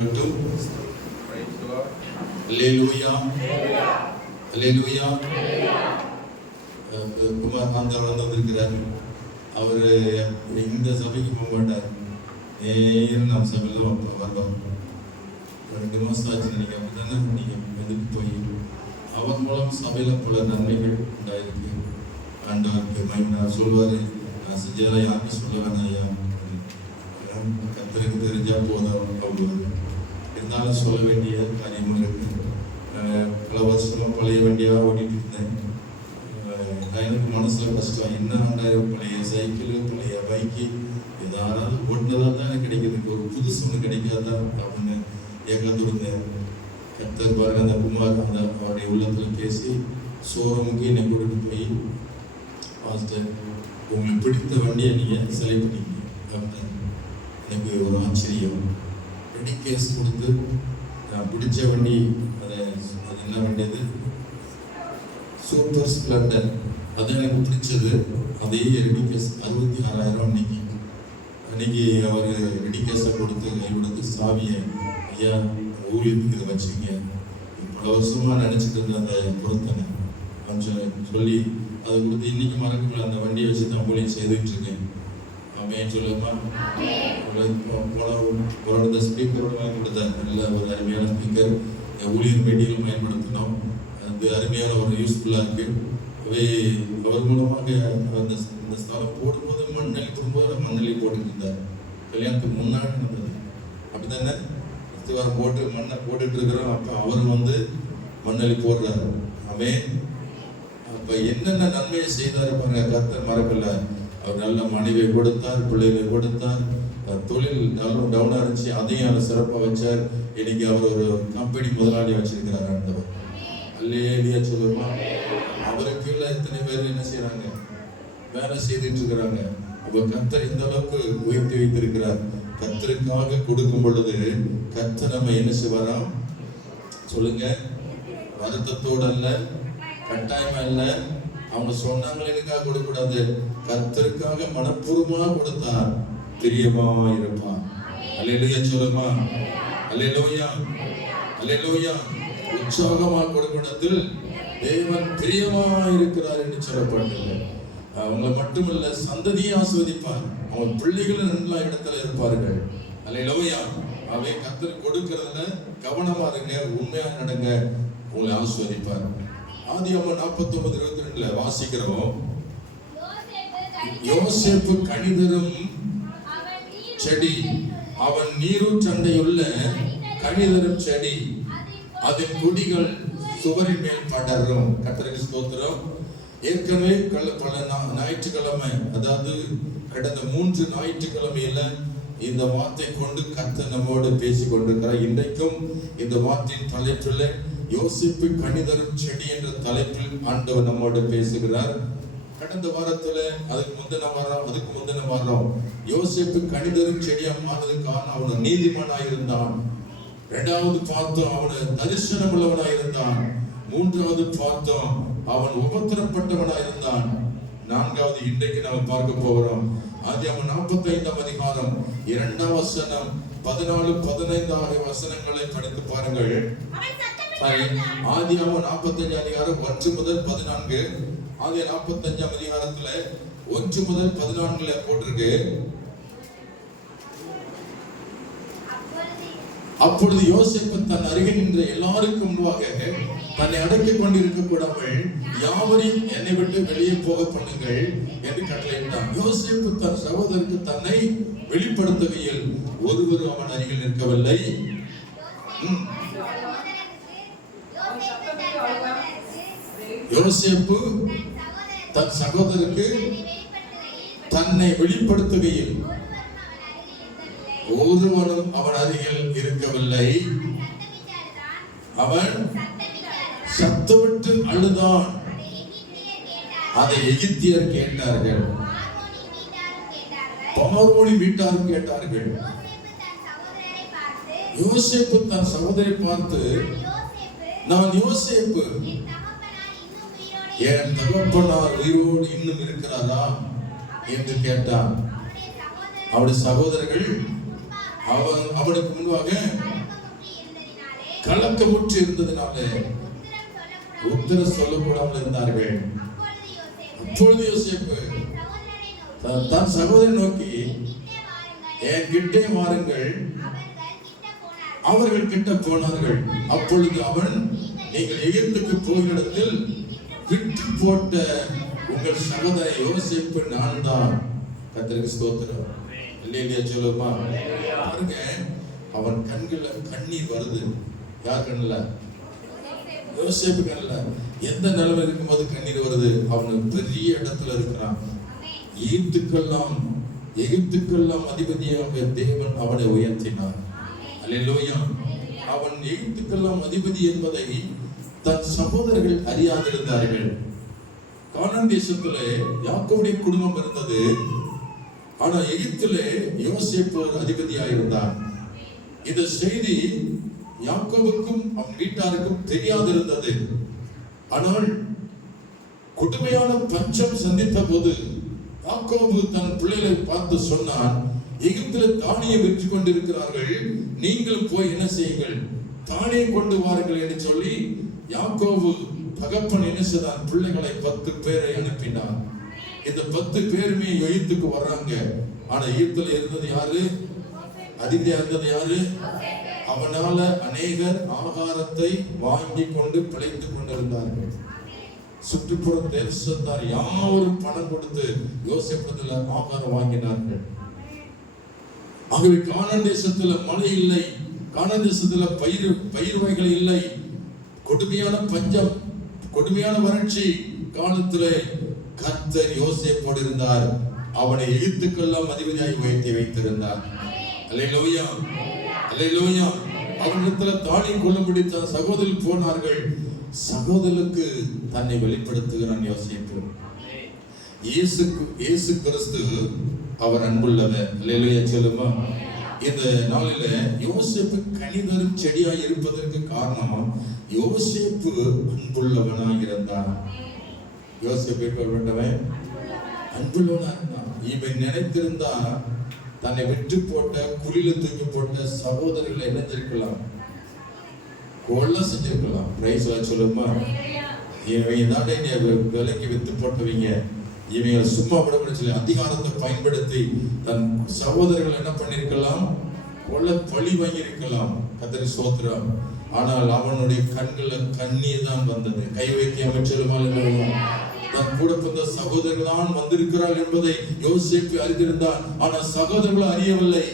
குமார் ஆந்தவர் வந்திருக்கிறார். அவர் இந்த சபைக்கு போக மாட்டார், நேரம் நம்ம சபையில் வருவோம். 2 மாதம் ஆச்சு நினைக்கிறேன். அப்படித்தானே நீங்கள் எதுக்கு போய் அவர் மூலம் சபையில் பல நன்மைகள் உண்டாயிருக்கு. ஆண்டவருக்கு மைனார் சொல்வார், நான் செஞ்சதெல்லாம் யாருக்கும் சொல்ல வேணாம் ஐயா, கத்தருக்கு தெரிஞ்சால் போதும் அவ்வளோ. இருந்தாலும் சொல்ல வேண்டிய காரியமும் இருக்கு. பல வருஷமாக பழைய வண்டியாக ஓட்டிகிட்டு இருந்தேன். எனக்கு மனசில் கஷ்டம், என்ன ஆண்டாயிரம் பழைய சைக்கிள் பழைய பைக்கு ஏதாவது ஓட்டுனதாக தான் எனக்கு கிடைக்கிறதுக்கு ஒரு புதுசு ஒன்று கிடைக்காதான் அப்படின்னு ஏகாந்து இருந்தேன். கத்தர் பாருங்க, அந்த குமார் அந்த அவருடைய உள்ளத்தில் பேசி ஷோரூமுக்கு என்னை கூட்டிட்டு போய், பாஸ்டர் உங்களுக்கு பிடித்த வண்டியை நீங்கள் செலக்ட் பண்ணிங்க அப்படின்னு. எனக்கு ஒரு ஆச்சரியம். ரெடி கேஸ் கொடுத்து நான் பிடிச்ச வண்டி, அது என்ன வண்டி, அது சூப்பர் ஸ்ப்ளெண்டர், அது எனக்கு பிடிச்சது. அதே ரெடி கேஸ் 66,000 அன்னைக்கு அவர் ரெடி கேஸை கொடுத்து கைவிடுத்து சாவியை, ஐயா ஊழியத்துக்கு இதை வச்சுங்க, பல வருஷமாக நினச்சிட்டு இருந்த அந்த பொருத்தனை கொஞ்சம் சொல்லி அதை கொடுத்து இன்னைக்கு மறக்கல. அந்த வண்டியை வச்சு தான் ஊழியம் செய்துட்டு இருக்கேன். அப்படின்னு சொல்லுமா, போன ஸ்பீக்கரோட வாங்கி கொடுத்தார். நல்ல ஒரு அருமையான ஸ்பீக்கர், ஊழியர் மீடியில் பயன்படுத்தினோம். அது அருமையான ஒரு யூஸ்ஃபுல்லாக இருக்குது. அவர் மூலமாக அந்த ஸ்தலம் போடும்போது மண்ணலி போடும்போது மண்ணலி போட்டுட்டு இருந்தார். கல்யாணத்துக்கு முன்னாடி நடந்தது அப்படி தானே. வாரம் போட்டு மண்ணை போட்டுட்டு இருக்கிறோம். அப்போ அவர் மண்ணலி போடுறாரு. அவன் அப்போ என்னென்ன நன்மையை செய்தார் பாருங்க. கர்த்தர் மறக்கல. அவர் நல்ல மனைவியை கொடுத்தார், பிள்ளைகளை கொடுத்தார். தொழில் நல்ல டவுனாக இருந்துச்சு, அதையும் அவர் சிறப்பாக வச்சார். இன்னைக்கு அவர் ஒரு கம்பெனி முதலாளி வச்சிருக்கிறார். ஆண்டவர் அல்லேலூயா சொல்லுமா. அவருக்கு கீழே எத்தனை பேர் என்ன செய்யறாங்க, வேலை செய்துட்டு இருக்கிறாங்க. அப்போ கர்த்தர் இந்த அளவுக்கு உயர்த்தி வைத்திருக்கிறார். கர்த்தருக்காக கொடுக்கும் பொழுது கர்த்தர் நம்ம என்ன செய்வாராம் சொல்லுங்க, வருத்தத்தோடு அல்ல, கட்டாயமா அல்ல. அவங்க சொன்னாங்களுக்காக கொடுக்க கூடாது. கர்த்தருக்காக மனப்பூர்வமாக கொடுத்தார், பிரியமா இருப்பார். அல்லேலூயா சொல்லுமா. அல்லேலூயா அல்லேலூயா. உற்சாகமாக கொடுக்கணத்தில் தேவன் பிரியமா இருக்கிறார் என்று சொல்லப்பட்டது. அவங்களை மட்டுமல்ல, சந்ததியை ஆஸ்வதிப்பார். அவங்க பிள்ளைகளும் நல்ல இடத்துல இருப்பார்கள். அல்லேலூயா. அவை கர்த்தர் கொடுக்கறதுல கவனமா இருங்க, உண்மையா நடங்க, உங்களை ஆஸ்வதிப்பார். ஆதியாகமம் 49:22 வாசிக்கிறோம். யோசேப்பு கனிதரும் செடி, அவன் நீரூற்றண்டையுள்ள கனிதரும் செடி, அதன் குடிகள் சுவரின் மேல் படரும். கர்த்தருக்கு ஸ்தோத்திரம். ஏற்கனவே பல ஞாயிற்றுக்கிழமை, அதாவது கடந்த 3 ஞாயிற்றுக்கிழமையில இந்த வார்த்தை கொண்டு கர்த்தர் நம்மோடு பேசிக் கொண்டிருக்கிறார். இன்றைக்கும் இந்த வார்த்தையின் தலைப்பில் யோசிப்பு கனிதரும் செடி என்ற தலைப்பில் ஆண்டவர் நம்மோடு பேசுகிறார். கடந்த வாரத்துல, அதுக்கு முந்தின வாரம் யோசிப்பு கனிதரும் செடியா மாறதுக்கு காரணம் அவன் நீதிமானாக இருந்தான். 2வது பார்த்தோம் அவன் தரிசனம் உள்ளவனாக இருந்தான். 3வது பார்த்தோம் அவன் உபத்திரப்பட்டவனாக இருந்தான். 4வது இன்றைக்கு நாம் பார்க்க போகிறோம். ஆதியாகமம் 45ஆம் அதிகாரம் 2ஆம் வசனம் 14, 15 ஆகிய வசனங்களை படித்து பாருங்கள். ஆதியாகமம் 45 அதிகாரம் 1 முதல் 14. ஆதிய 45ஆம் அதிகாரத்துல 1 முதல் 14 போட்டிருக்கு. அப்பொழுது யோசேப்பு தன் அருகில் நின்ற எல்லாருக்கும் முன்பாக தன்னை அடக்கிக் கொண்டிருக்க கூடாமல் யாவரையும் என்னை விட்டு வெளியே போக பண்ணுங்கள் என்று கட்டளையிட்டான். யோசேப்பு தன் சகோதரருக்கு தன்னை வெளிப்படுத்துகையில் ஒருவரும் அவன் அருகில் நிற்கவில்லை. யோசேப்பு தன் சகோதரருக்கு தன்னை வெளிப்படுத்துகையில் ஒருவனும் அவன் அருகில் இருக்கவில்லை. அவன் சத்தமிட்டு அழுதான். அதை எகிப்தியர் கேட்டார்கள், பார்வோனின் வீட்டாரும் கேட்டார்கள். யோசேப்பு தன் சகோதரை பார்த்து, நான் யோசேப்பு, என் தகப்பனார் உயிரோடு இன்னும் இருக்கிறாரா என்று கேட்டான். அவருடைய சகோதரர்கள் அவனுக்கு முன்பாக கலக்கமுற்று இருந்ததினால உத்தரம் சொல்லக்கூடாமல் இருந்தார்கள். அப்பொழுது யோசேப்பு தன் சகோதரனை நோக்கி, என் கிட்டே வாருங்கள். அவர்கள் கிட்ட போனார்கள். அப்பொழுது அவன், நீங்கள் எகிப்துக்கு போகிற இடத்தில் விட்டு போட்ட உங்கள் சகோதரன் யோசேப்பு நான் தான். கர்த்தருக்கு ஸ்தோத்திரம். இல்லையா சொல்லுமா? பாருங்க, அவன் கண்கள்ல கண்ணீர் வருது. யார் கண்ணுல? யோசேப்பு கண்ணுல. எந்த நிலைமை இருக்கும்போது கண்ணீர் வருது? அவனுக்கு பெரிய இடத்துல இருக்கிறான். எகிப்துக்கெல்லாம் அதிபதியாக தேவன் அவனை உயர்த்தினார். அல்லேலூயா. அவன் எகிப்துக்கெல்லாம் அதிபதி என்பதை தன் சகோதரர்கள் அறியாதிருந்தார்கள். கானான் தேசத்திலே யாக்கோபுடைய குடும்பம் இருந்தது. ஆனா எகிப்திலே யோசேப்பு ஒரு அதிபதியாக இருந்தார். இந்த செய்தி யாக்கோபுக்கும் அவன் வீட்டாருக்கும் தெரியாதிருந்தது. ஆனால் கொடுமையான பஞ்சம் சந்தித்த போது யாக்கோபு தன் பிள்ளைகளை பார்த்து சொன்னான், எகிப்தில் தானியம் விற்று கொண்டிருக்கிறார்கள், நீங்களும் போய் என்ன செய்யுங்கள், தானியம் கொண்டு வாருங்கள் என்று சொல்லி யாக்கோபு தகப்பன் என்ன செய்தான்? பிள்ளைகளை 10 பேரை அனுப்பினார். இந்த 10 பேருமே எகிப்துக்கு வர்றாங்க. ஆனா எகிப்துல இருந்தது யாரு? அதிபதியா இருந்தது யாரு? அவனால அநேகர் ஆகாரத்தை வாங்கி கொண்டு பிழைத்துக் கொண்டிருந்தார்கள். சுற்றுப்புற தேசத்தார் யாரும் பணம் கொடுத்து யோசேப்பிடத்துல ஆகாரம் வாங்கினார்கள். ஆகவே கானான் தேசத்துல மழை இல்லை, கானான் தேசத்துல பயிர் வகைகள் இல்லை, கொடுமையான பஞ்சம், கொடுமையான வறட்சி காலத்திலே கர்த்தர் யோசேப்போடு இருந்தார். அவனை எகிப்துக்கெல்லாம் அதிபதியாய் உயர்த்தி வைத்திருந்தார். அல்லேலூயா, அல்லேலூயா. அவனிடத்துல தானியம் கொள்ளும்படி தன் சகோதரர்கள் போனார்கள். சகோதரருக்கு தன்னை வெளிப்படுத்துகிறான் யோசேப்பு. இயேசு கிறிஸ்து அவர் அன்புள்ளவர். அல்லேலூயா சொல்லுமா? இந்த நாளில யோசேப்பு கனிதரும் செடியாய் இருப்பதற்கு காரணம் யோசேப்பு அன்புள்ளவனாய் இருந்தார். யோசேப்பு எப்படிப்பட்டவன்? அன்புள்ளவனா இருந்தான். இவன் நினைத்திருந்தா தன்னை விட்டு போட்ட, குழியில தூக்கி போட்ட சகோதரர்களை என்ன செஞ்சிருக்கலாம்? கொலை செஞ்சிருக்கலாம். பிரைஸ் சொல்லுமா? இவங்க தான் விலைக்கு வித்து போட்டவங்க, இவங்க சும்மா விட சொல்லி அதிகாரத்தை பயன்படுத்தி தன் சகோதரர்கள் என்ன பண்ணிருக்கலாம்? கொலை பழி வாங்கி இருக்கலாம். கர்த்தருக்கு ஸ்தோத்திரம். ஆனால் அவனுடைய கண்கள்ல கண்ணீர் தான் வந்தது. கை வைக்க அமைச்சருமால் தன் கூட பிறந்த சகோதரர்கள் தான் வந்திருக்கிறாள் என்பதை யோசேப்பு அறிந்திருந்தான். ஆனால் சகோதரர்கள் அறியவில்லை.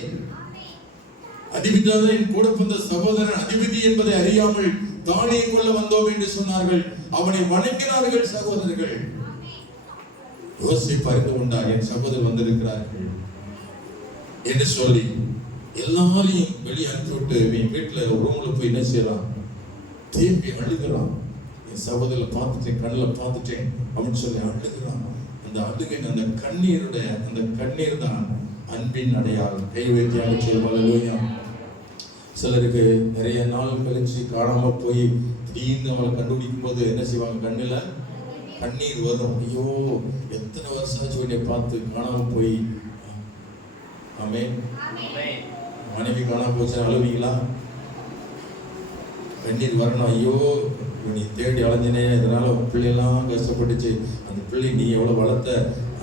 அதிபதியாக என் கூட பிறந்த சகோதரன் அதிபதி என்பதை அறியாமல் தானியம் கொள்ள வந்தோம் என்று சொன்னார்கள். அவனை வணங்கினார்கள் சகோதரர்கள். யோசேப்பு அறிந்து கொண்டார், என் சகோதரர் வந்திருக்கிறார்கள் என்று சொல்லி எல்லாரையும் வெளியே அனுப்பிவிட்டு வீட்டுல ரூம்ல போய் என்ன செய்யலாம்? தேம்பி அழுகிறான். என் சகோதரரை பார்த்துட்டேன், கண்ணில் பார்த்துட்டேன் அப்படின்னு சொல்லி அழுகிறான். அந்த அழுகை, அந்த கண்ணீருடைய அந்த கண்ணீர் தான் அன்பின் அடையாளம். கை வைத்தியாக சொல்லுவாங்க. சிலருக்கு நிறைய நாள் கழிச்சு காணாம போய் திடீர்னு அவளை கண்டுபிடிக்கும் போது என்ன செய்வாங்க? கண்ணில் கண்ணீர் வரும். ஐயோ, எத்தனை வருஷம் ஆச்சு என்னை பார்த்து காணாம போய். ஆமென். மனைவி காணாம போச்சு அழுவீங்களா? கண்ணீர் வரணும். ஐயோ, நீ தேடி அலைஞ்சினே, இதனால பிள்ளைலாம் கஷ்டப்பட்டுச்சு, அந்த பிள்ளை நீ எவ்வளவு வளர்த்த,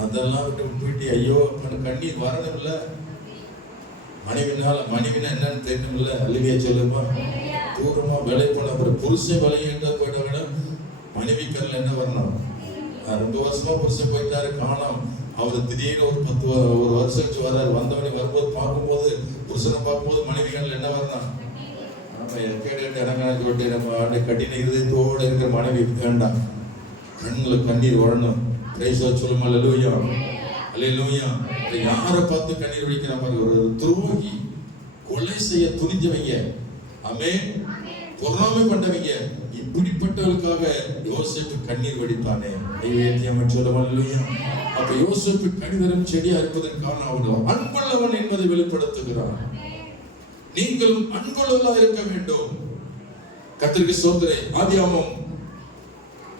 அதெல்லாம் விட்டு போயிட்டு ஐயோ கண்ணீர் வரணும் இல்ல? மனைவினா என்னன்னு தெரியணும் இல்ல? அல்லவியா சொல்லுமா? தூரமா வேலை போன அப்புறம் புருஷன் வேலையிட்ட போயிட்டவங்க மனைவி கண்ணில் என்ன வரணும்? 2 வருஷமா புருஷன் போயிட்டாரு, காணோம். அவர் திடீர்னு ஒரு வருஷம் வர்றாரு. வந்தவனே வரும்போது பார்க்கும்போது, புருஷனை பார்க்கும்போது மனைவி கண்ணில் என்ன வரணும்? இடங்கணக்கு விட்டு நம்ம கட்டின இருதயத்தோடு இருக்கிற மனைவி வேண்டாம். கண்ணில் கண்ணீர் வரணும். சொல்லுமா? அல்லேலூயா, அல்லேலூயா. யாரை பார்த்து கண்ணீர் வடிக்கிற மாதிரி? ஒரு துரோகி, கொலை செய்ய துணிஞ்சவங்க, ஆமென், பொறாமை பண்ணவங்க, இப்படிப்பட்டவர்களுக்காக யோசேப்பு கண்ணீர் வடித்தானே. சொல்லுமா? அல்லேலூயா. அப்ப யோசேப்பு கனிதரும் செடியா இருப்பதற்கான அவன் அன்புள்ளவன் என்பதை வெளிப்படுத்துகிறான். நீங்களும் அன்புள்ளவர்களாக இருக்க வேண்டும். கர்த்தருக்கு ஸ்தோத்திரம். ஆதியாகமம்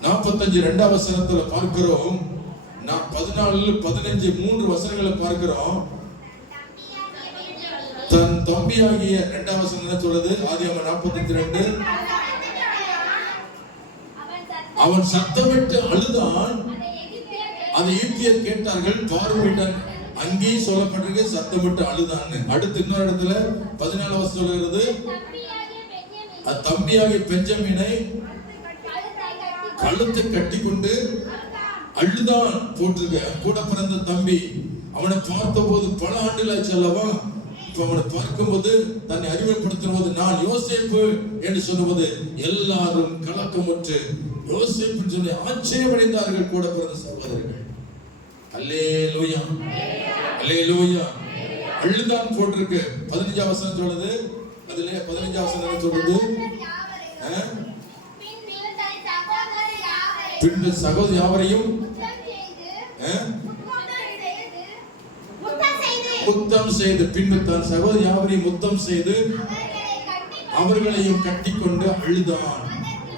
45 வசனத்துல பார்க்கிறோம். 14, 15, 3 வசனங்களை பார்க்கிறோம். தன் தம்பியாகிய 2ஆம் வசனம் என்ன சொல்றது? ஆதியாகமம் 42 அவன் சத்தமிட்டு அழுதான், அதை எகிப்தியர் கேட்டார்கள். பார்வையிட்டார். அங்கேயும் சொல்லப்பட்டிருக்கு சத்தமிட்டு அழுதான்னு. அடுத்து இன்னொரு இடத்துல 14ஆம் வசனம் சொல்கிறது, தம்பியாகிய பெஞ்சமினை கழுத்தை கட்டி கொண்டு அழுதான் போட்டிருக்க. கூட பிறந்த தம்பி அவனை பார்த்த போது பல ஆண்டுகளாச்சு அல்லவா. இப்ப அவனை பார்க்கும்போது தன்னை அறிமுகப்படுத்தும் போது நான் யோசேப்பு என்று சொல்லும்போது எல்லாரும் கலக்கமுற்று யோசேப்பு சொல்லி ஆச்சரியமடைந்தார்கள் கூட பிறந்த சகோதரர்கள். அல்லேலூயா, அல்லேலூயா. அழுதான் போட்டிருக்கு. 15ஆம் வசனம் சொல்லுது. அதுல 15ஆம் வசனம் சொல்லுது, பின்பு சகோதர யாவரையும் முத்தம் செய்து, பின்பு தன் சகோதர யாவரையும் முத்தம் செய்து அவர்களையும் கட்டிக்கொண்டு அழுதான்.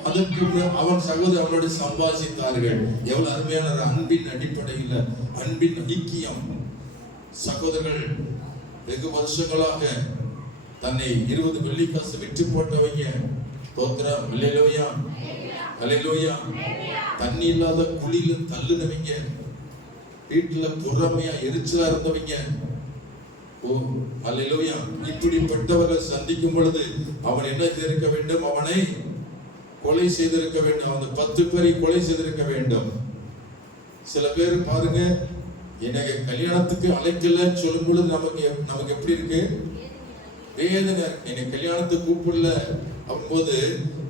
அதற்கு அவன் சகோதரர் அவனோடு சம்பாதித்தார்கள். எவ்வளவு அருமையான அன்பின் அடிப்படையில், அன்பின் ஐக்கியம். சகோதரர்கள் வெகு வருஷங்களாக தன்னை 20 வெள்ளிக்காசு விற்று போட்டவங்க, தோத்திரம், அல்லேலூயா, அல்லேலூயா. தண்ணி இல்லாத குழியில தள்ளுனவங்க, வீட்டுல பொறாமையா எரிச்சலா இருந்தவங்க, ஓ அல்லேலூயா. இப்படிப்பட்டவர்களை சந்திக்கும் பொழுது அவன் என்ன செய்திருக்க வேண்டும்? அவனை கொலை செய்திருக்க வேண்டும். அந்த 10 பேரை கொலை செய்திருக்க வேண்டும். சில பேர் பாருங்க, எனக்கு கல்யாணத்துக்கு அழைக்கலன்னு சொல்லும் பொழுது நமக்கு எப்படி இருக்கு? வேதனை. என்னை கல்யாணத்துக்கு கூப்பிடல அப்போது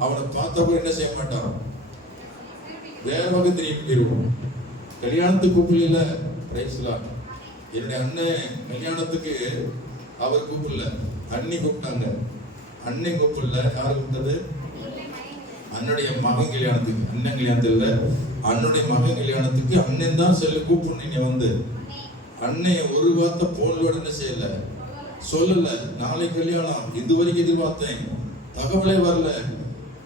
அவனை பார்த்தப்ப என்ன செய்ய மாட்டான்? வேற வகை திரும்பிடுவோம். கல்யாணத்துக்கு கூப்பிடல, பிரைஸ்லாம். என்னுடைய அண்ணன் கல்யாணத்துக்கு அவர் கூப்பிடல, அண்ணி கூப்பிட்டாங்க. அண்ணன் கூப்பிடல, யார் கூப்பிட்டது? அண்ணனுடைய மகன் கல்யாணத்துக்கு. அண்ணன் கல்யாணத்துல இல்ல, அண்ணனுடைய மகன் கல்யாணத்துக்கு அண்ணன் தான் செல்ல கூப்பிடணும். வந்து அண்ணன் ஒரு வார்த்தை போன்லோட என்ன செய்யல, சொல்லல. நாளை கல்யாணம், இது வரைக்கும் எதிர்பார்த்தேன், தகவலே வரல.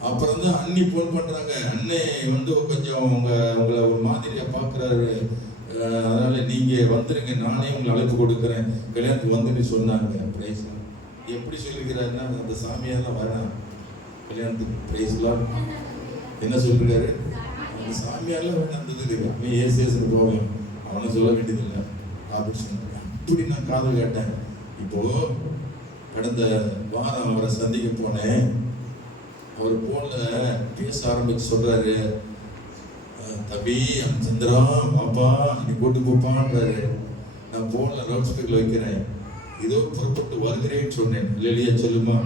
அப்புறம் தான் அண்ணி போன் பண்றாங்க, அண்ணே வந்து கொஞ்சம் உங்களை ஒரு மாதிரியா பாக்குறாரு, அதனால நீங்க வந்துருங்க, நானே உங்களை அழைப்பு கொடுக்குறேன், கல்யாணத்துக்கு வந்துட்டு சொன்னாங்க. பிரைஸ் எப்படி சொல்லிக்கிறாருன்னா, அந்த சாமியாரெல்லாம் வரணும் கல்யாணத்துக்கு. பிரைஸ்லாம் என்ன சொல்லிருக்காரு? அந்த சாமியாரெல்லாம் வேணும், அந்த நீ ஏசுன்னு போவேன், அவனை சொல்ல வேண்டியதில்லை அப்படின்னு சொன்னாங்க. இப்படி நான் காதல் கேட்டேன். இப்போ கடந்த வாரம் அவரை சந்திக்க போனேன். அவர் போன்ல பேச ஆரம்பிச்சு சொல்றாரு, தம்பி சந்திரா பாப்பா நீ கூட்டு போப்பான்றாரு. நான் போன்ல லவுட் ஸ்பீக்கர்ல வைக்கிறேன், இதோ புறப்பட்டு வருகிறேன்னு சொன்னேன். இல்லையா சொல்லுமா?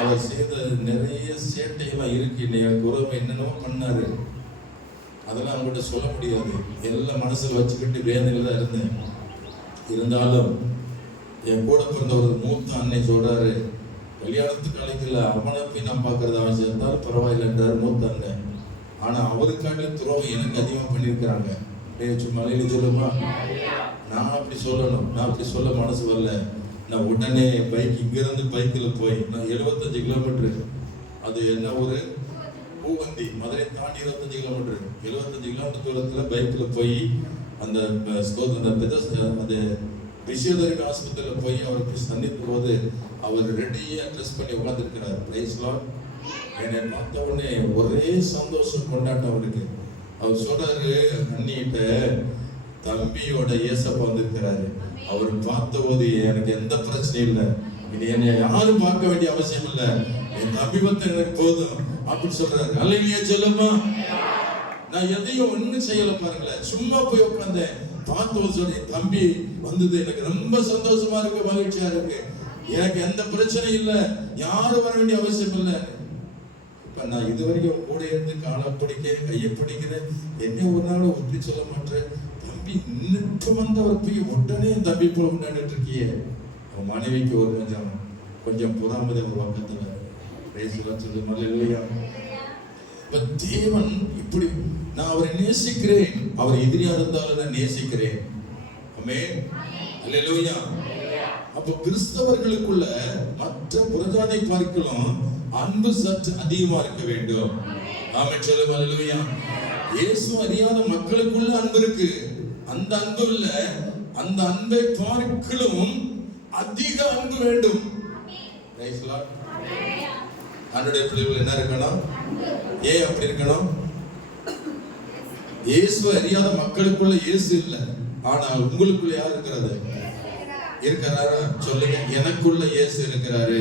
அவர் செய்த நிறைய சேட்டையெல்லாம் இருக்கு. எனக்கு உறவு என்னென்னமோ பண்ணாரு, அதெல்லாம் அவங்ககிட்ட சொல்ல முடியாது. எல்லாம் மனசுல வச்சுக்கிட்டு வேதனையில தான் இருந்தேன். இருந்தாலும் என் கூட பிறந்த ஒரு மூத்த அன்னை சொல்றாரு, கல்யாணத்துக்கு அழைக்கல, அவனை போய் நான் பார்க்கறது அவசியம் இருந்தாலும் பரவாயில்லைன்றாரு மூத்த அண்ணன். ஆனா அவருக்காக துரோகம் எனக்கு அதிகமா பண்ணியிருக்கிறாங்க. மலையில சொல்லுமா? நான் அப்படி சொல்லணும், நான் அப்படி சொல்ல மனசு வரல. நான் உடனே பைக் இங்கிருந்து பைக்கில் போய், நான் 75 கிலோமீட்டர், அது என்ன ஒரு பூவந்தி, மதுரை தாண்டி 25 கிலோமீட்டர், 75 கிலோமீட்டர் தூரத்துல பைக்கில் போய் அந்த அது பிசியோதெரபி ஆஸ்பத்திரியில் போய் அவருக்கு சந்திக்கும் போது அவர் ரெடியா ட்ரெஸ் பண்ணி உட்கார்ந்துருக்கிறார். Price Lord. என்னை பார்த்த உடனே ஒரே சந்தோஷம், கொண்டாட்டம் அவருக்கு. அவர் சொல்றாரு, அண்ணிட்ட தம்பியோட ஏசப்பா வந்திருக்கிறாரு, அவர் பார்த்த போது எனக்கு எந்த பிரச்சனையும் இல்லை, இனி என்னை யாரும் பார்க்க வேண்டிய அவசியம் இல்லை, என் தம்பி வந்து எனக்கு போதும் அப்படின்னு சொல்றாரு. அல்லையா சொல்லுமா? நான் எதையும் ஒன்னும் செய்யல பாருங்களேன், சும்மா போய் உட்கார்ந்தேன். பார்த்து சொல்லி தம்பி வந்தது எனக்கு ரொம்ப சந்தோஷமா இருக்கு, மகிழ்ச்சியா இருக்கு, எனக்கு எந்த பிரச்சனையும் இல்லை, யாரும் வர வேண்டிய அவசியம் இல்லை. இப்ப நான் இதுவரைக்கும் கூட இருந்து காலை பிடிக்கிறேன், கையை பிடிக்கிறேன், என்ன ஒரு நாள் ஒப்பி சொல்ல மாட்டேன். தம்பி இன்னும் வந்தவர் போய் உடனே தம்பி போல கொண்டாடிட்டு இருக்கியே. அவன் மனைவிக்கு ஒரு கொஞ்சம் பொறாமதை ஒரு பக்கத்துல சொல்லு இல்லையா? தேவன் இப்படி, நான் அவரை நேசிக்கிறேன், அவர் எதிரியா இருந்தாலும் நான் நேசிக்கிறேன். ஆமென், அல்லேலூயா. அப்ப கிறிஸ்தவர்களுக்குள்ள மற்ற புறஜாதி பார்க்கலாம் அன்பு சற்று அதிகமா இருக்க வேண்டும். ஆமென் சொல்லுங்க, அல்லேலூயா. இயேசு அறியாத மக்களுக்குள்ள அன்பு இருக்கு, அந்த அன்பு இல்ல, அந்த அன்பை பார்க்கலும் அதிக அன்பு வேண்டும். ஆண்டவருடைய பிள்ளைகள் என்ன இருக்கணும்? ஏன் அப்படி இருக்கணும்? இயேசுவை அறியாத மக்களுக்குள்ள இயேசு இல்லை, ஆனால் உங்களுக்குள்ள யார் இருக்கிறது? இருக்கிறாரா? சொல்லுங்க, எனக்குள்ள இயேசு இருக்கிறாரு.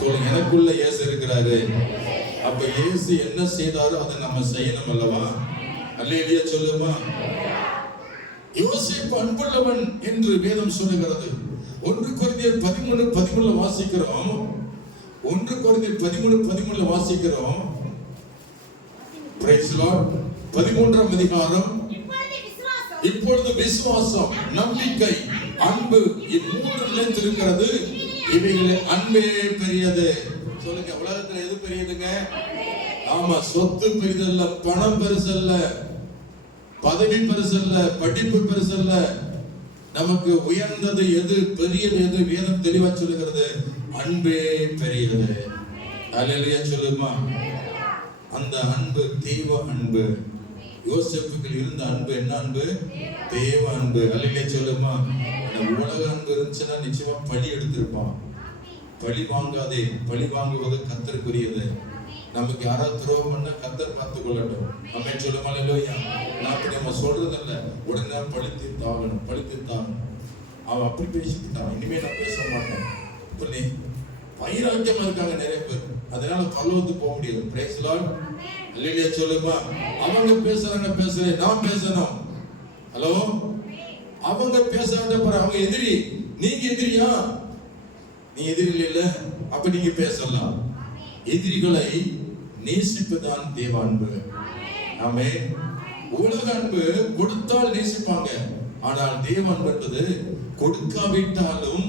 சொல்லுங்க, எனக்குள்ள இயேசு இருக்கிறாரு. அப்ப இயேசு என்ன செய்தாரோ அதை நம்ம செய்யணும் அல்லவா? அல்லேலூயா சொல்லுமா? யோசேப்பு அன்புள்ளவன் என்று வேதம் சொல்லுகிறது. 1 கொரிந்தியர் 13:13 வாசிக்கிறோம். 1 கொரிந்தியர் 13:13 வாசிக்கிறோம். Price Lord. 13ஆம் அதிகாரம். இப்பொழுது விசுவாசம், நம்பிக்கை, அன்பு இம்மூன்று நிலைத்திருக்கிறது. இவைகளில் அன்பே பெரியது. சொல்லுங்க, உலகத்துல எது பெரியதுங்க? ஆமா, சொத்து பெரியதல்ல, பணம் பெருசல்ல, பதவி பெருசல்ல, படிப்பு பெருசல்ல. நமக்கு உயர்ந்தது எது, பெரியது எது? வேதம் தெளிவா சொல்லுகிறது, அன்பே பெரியது. அல்லேலூயா சொல்லுமா? அந்த அன்பு தெய்வ அன்பு. யோசேப்புக்கு இருந்த அன்பு என்ன அன்பு? தேவ அன்பு. அல்லேலூயா சொல்லுமா? உலக அன்பு இருந்துச்சுன்னா நிச்சயமா பழி எடுத்திருப்பான். பழி வாங்காதே, பழி வாங்குவது கர்த்தருக்குரியது. நமக்கு யாராவது துரோகம் பண்ணா கர்த்தர் பார்த்துக் கொள்ளட்டும். நம்ம சொல்லுமா? அல்லேலூயா. நம்ம சொல்றதில்ல, உடனே பழி தீர்த்தாகணும், பழி தீர்த்தாகணும். அவன் அப்படி பேசிட்டான், இனிமே நான் பேச மாட்டேன். இப்படி வைராக்கியமா இருக்காங்க நிறைய பேர், அதனால பரலோகத்துக்கு போக முடியாது. Price Lord. அல்லேலூயா சொல்லுமா? அவங்க பேசுறாங்க, பேசுறேன், நான் பேசணும். ஹலோ, அவங்க பேசாத பாரு, அவங்க எதிரி, நீங்க எதிரியா? நீ எதிரி இல்ல, அப்ப நீங்க பேசலாம். எதிரிகளை நேசிப்பதுதான் தேவ அன்பு. ஆமென். உலக அன்பு கொடுத்தால் நேசிப்பாங்க, ஆனால் தேவ அன்பு என்பது கொடுக்காவிட்டாலும்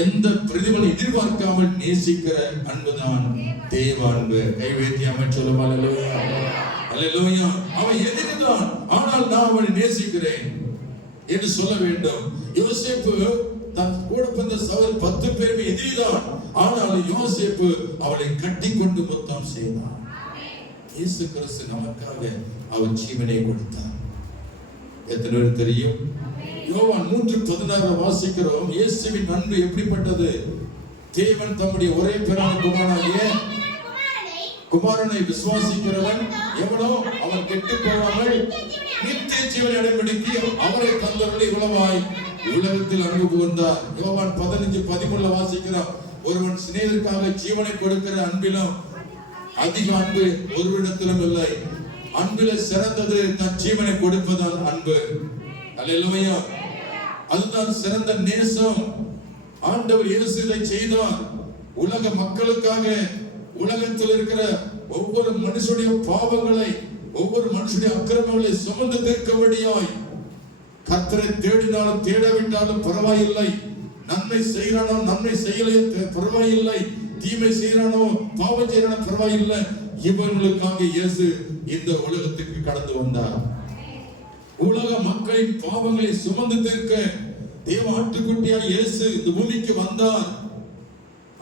எந்த பிரதிபலனை எதிர்பார்க்காமல் நேசிக்கிற அன்புதான் தேவ அன்பு. கைவேத்தி அமைச்சலும் அல்லேலூயா, அல்லேலூயா. அவன் எதிரிதான், ஆனால் நான் அவனை நேசிக்கிறேன் என்று சொல்ல வேண்டும். யோசேப்பு தன் கூட பிறந்த சகோதரர் 10 பேருமே எதிரிதான், ஆனால் யோசேப்பு அவளை கட்டி கொண்டு முத்தம் செய்தான். இயேசு கிறிஸ்து நமக்காக அவர் ஜீவனை கொடுத்தார். எத்தனை பேர் தெரியும்? யோவான் 3:16 வாசிக்கிறோம். இயேசுவின் அன்பு எப்படிப்பட்டது? தேவன் தம்முடைய ஒரே பேரான குமாரனை விசுவாசிக்கிறவன் எவனோ அவன் கெட்டு போகாமல் நித்திய ஜீவனை அடைம்படிக்கு அவரை தந்தவர்களை இவ்வளவாய் உலகத்தில் அன்பு கூர்ந்தார். யோவான் 15:13 வாசிக்கிறோம். ஒருவன் சிநேகிதருக்காக ஜீவனை கொடுக்கிற அன்பிலும் அதிக அன்பு ஒருவரிடத்திலும் இல்லை. அன்பில சிறந்தது தன் ஜீவனை கொடுப்பதான் அன்பு. அல்லேலூயா. அதுதான் சிறந்த நேசம். ஆண்டவர் இயேசு இதை செய்தார். உலக மக்களுக்காக, உலகத்தில் இருக்கிற ஒவ்வொரு மனுஷனுடைய பாவங்களை, ஒவ்வொரு மனுஷனுடைய அக்கிரமங்களை சுமந்து தீர்க்கும்படியாய் கர்த்தரை தேடினாலும் தேடவிட்டாலும் பரவாயில்லை, நன்மை செய்யறானோ நன்மை செய்யலையோ பரவாயில்லை, தீமை செய்யறானோ பாவம் செய்யறானோ பரவாயில்லை, இவர்களுக்காக இயேசு இந்த உலகத்துக்கு கடந்து வந்தார். உலக மக்களின் பாவங்களை சுமந்து தீர்க்க தேவ ஆட்டுக்குட்டியாய் இயேசு இந்த பூமிக்கு வந்தார்.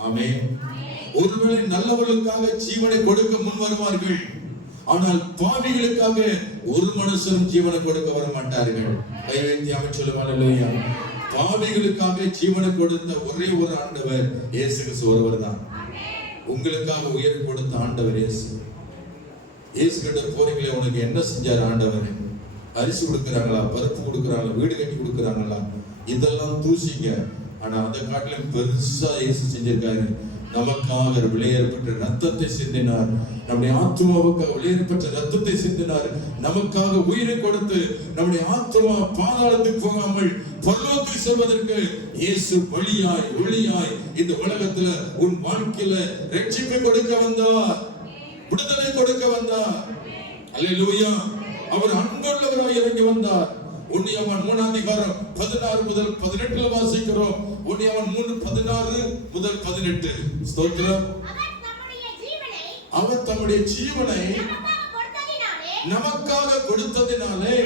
ஆமென். ஒருவேளை நல்லவர்களுக்காக ஜீவனை கொடுக்க முன் வருவார்கள், ஆனால் பாவிகளுக்காக ஒரு மனுஷனும் ஜீவனை கொடுக்க வர மாட்டார்கள். கைவேத்தி அமைச்சலும் அல்லேலூயா. பாவிகளுக்காக ஜீவனை கொடுத்த ஒரே ஒரு ஆண்டவர் இயேசு கிறிஸ்து ஒருவர் தான். உங்களுக்காக உயிர் கொடுத்த ஆண்டவர் இயேசு. இயேசு கிட்ட போறீங்களே, உனக்கு என்ன செஞ்சார் ஆண்டவர்? அரிசி கொடுக்குறாங்களா, பருப்பு கொடுக்குறாங்களா, வீடு கட்டி கொடுக்குறாங்களா? இதெல்லாம் தூசிங்க. ஆனா அதை காட்டிலும் பெருசா இயேசு செஞ்சிருக்காரு. நமக்காக விலையேறப்பட்ட ரத்தத்தை சிந்தினார். நம்முடைய ஆத்மாவுக்காக விலையேறப்பட்ட ரத்தத்தை சிந்தினார். நமக்காக உயிரை கொடுத்து நம்முடைய ஆத்மா பாதாளத்துக்கு போகாமல் பரலோகத்துக்கு செல்வதற்கு இயேசு வழியாய் ஒளியாய் இந்த உலகத்துல உன் வாழ்க்கையில ரட்சிப்பை கொடுக்க வந்தார், விடுதலை கொடுக்க வந்தார். அல்லேலூயா. அவர் அன்புள்ளவராய் இறங்கி வந்தார். ஒன்னியவன் 3ஆம் அதிகாரம் 16 முதல் 18 வாசிக்கிறோம். ஒன்னியவன் 3:16-18. ஸ்தோத்திரம். அவர் தம்முடைய ஜீவனை நமக்காக கொடுத்ததினாலே